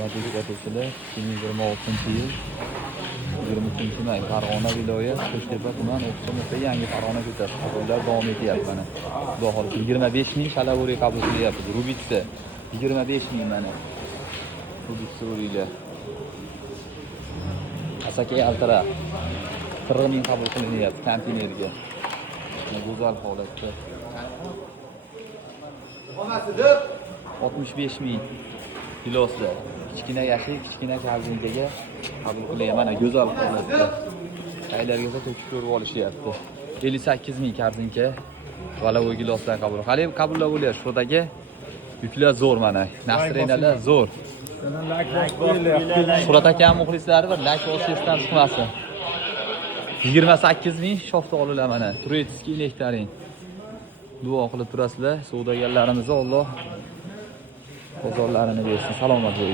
hurmatli kuzatuvchilar, 2026-yil 23 may Farg'ona viloyat Qo'shtepa tuman O'qishda yangi Farg'ona ko'chasi qabullar davom etyapti mana. Xudo xohlasa 25 ming shalavari qabul qilyapmiz. Rubitsa 25 ming mana. Rubitsa o'ringlar. Asaka Altra 40 ming qabul qilinyapti konteynerga. Go'zal holatda. 65 ming kilosida. Kichkina yashil, kichkina korzinkaga qabul qilyapman. Mana go'zal holatda. Qaylarga esa to'kib ko'rib olishyapti. 58 ming korzinka valavoy gilosdan qabul. Hali qabullar bo'lyapti. Shudagi yuklar zo'r mana. Nasrenalar zo'r. Surat akam muxlislari bir like bosishdan chiqmasin. 28 ming shofta olilar mana. Turetskiy nektarin. Duo qilib turasizlar. Savdogarlarimizni Alloh bozorlarini bersin. Salomat bo'ling.